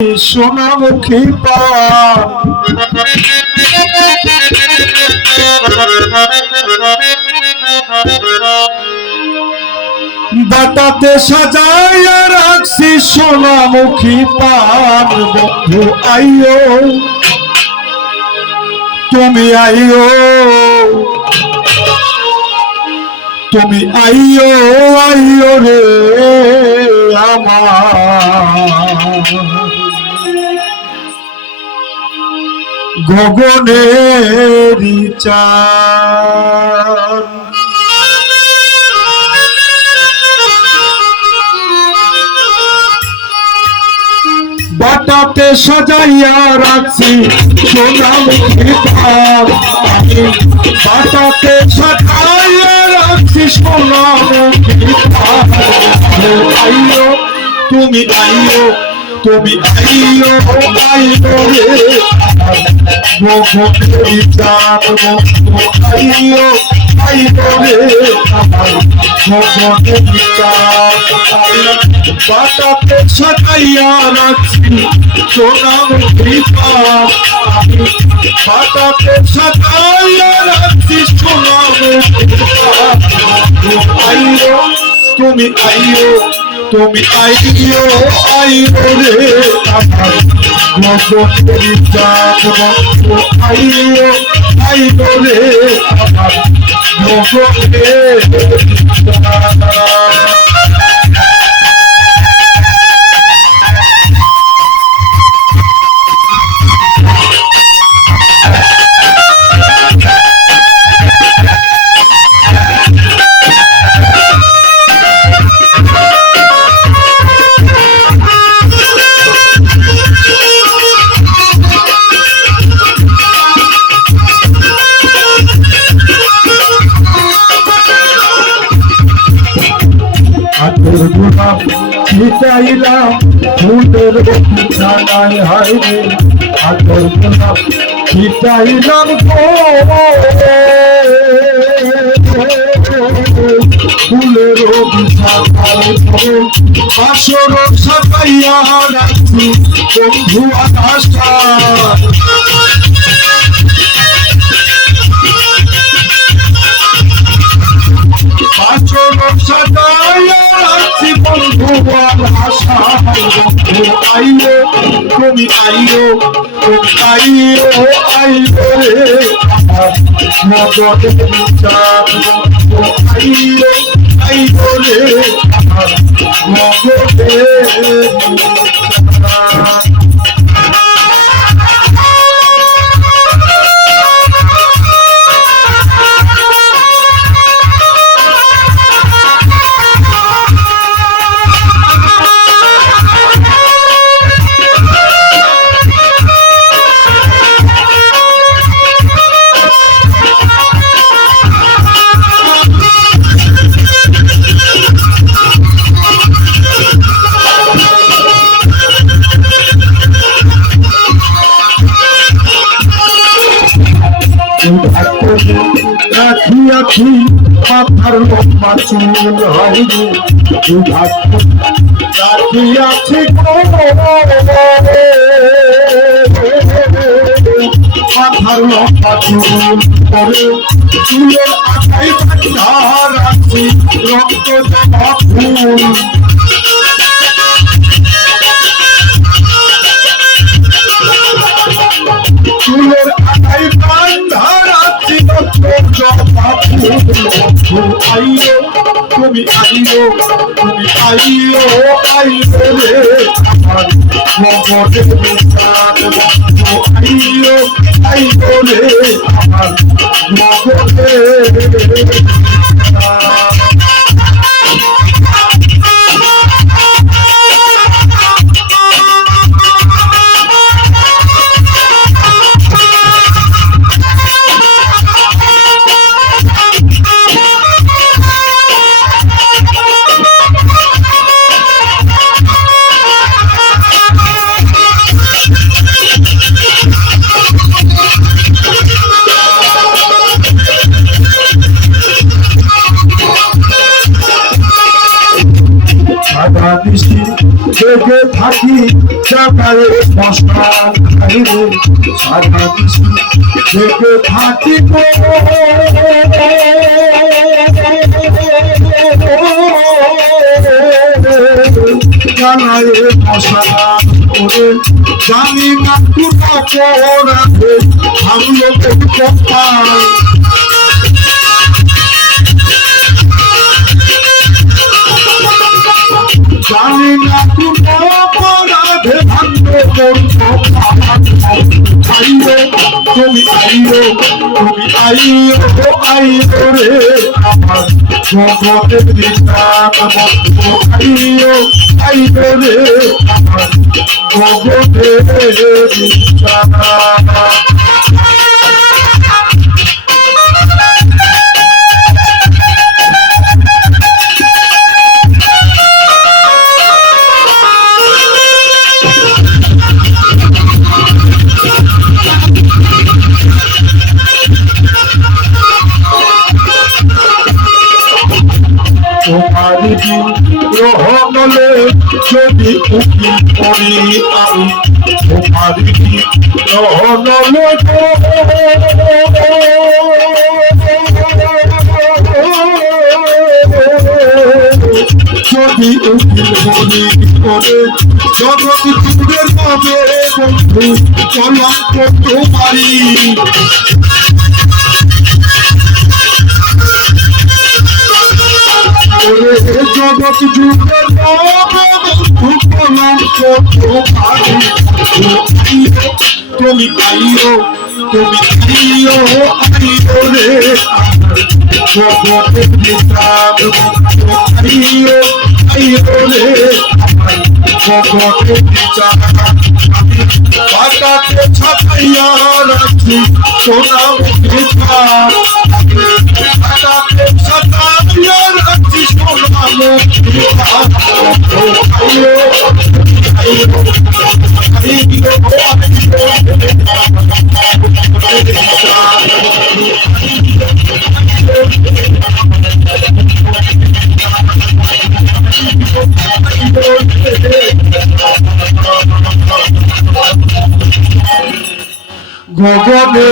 সোনামুখী বাটাতে সাজাইয়া রাখছি সোনামুখী পান। বন্ধু আইও, তুমি আইও, তুমি আইও, আইও রে আমার গগনেরই চাঁদ। বাটাতে সাজাইয়া রাখছি সোনামুখী পান। আমি বাটাতে সাজাইয়া রাখছি সোনামুখী পান। আইও, তুমি আইও, তুমি আইও, আইও রে গগনেরই চাঁদ। আইও, আইও রে গগনেরই চাঁদ। বাটাতে সাজাইয়া রাখছি সোনামুখী পান। বাটাতে সাজাইয়া রাখছি সোনামুখী পান। আইও, তুমি আইও, তুমি আইও, আইও রে আমার গগনেরই চাঁদ। আইও, আইও রে আমার গগনেরই চাঁদ। আতর গোলাপ ছিটাইলাম ফুলের বিছানায়, হায় রে আতর গোলাপ ছিটাইলাম ফুলের বিছানায়। বাসর সাজাইয়া রাখছি বন্ধু আশা। বাসর সাজাইয়া রাখছি বন্ধু আশা। আইও, তুমি আইও, তুমি আইও, আইও রে আমার গগনেরই চাঁদ। আইও, আইও রে আমার গগনেরই চাঁদ। রাখিয়াছি মাথার লম্বা চুল, হয় রে রাখিয়াছি মাথার লম্বা চুল করে। চুলের আটাই বাঁধা রাখছি রক্ত জমা ফুল। চুলের আটাই বাঁধা রাখছি রক্ত জমা ফুল। আইও, তুমি আইও, তুমি আইও, আইও রে আমার গগনেরই চাঁদ। আইও, আইও রে আমার গগনেরই চাঁদ। থাকি জাগায় মশান খাইরে সারা দিশি থেকে থাকি গো জানায় মশান করে জানি না কুনা পরাতে ভাবলো কপাল জানি না কোনো অপরাধে ভাঙবে তুমি আইও রে আমার জগতের বিধান আইও রে আমার জগতের বিধান তোমারি গ্রহণলে যদি উকিল করি আমি তোমারি গ্রহণলে যদি উকিল করি করে জগৎ যুগের পাবে বন্ধু কলঙ্ক তোমারি জগৎ যুগের তুমি আইও রে জগতের বিধান আইও রে জগতের বিচার পাতাতে ছাপাইয়া রাখি সোনা বিচার পাতাতে ছাপাইয়া রাখি সোনা গগনে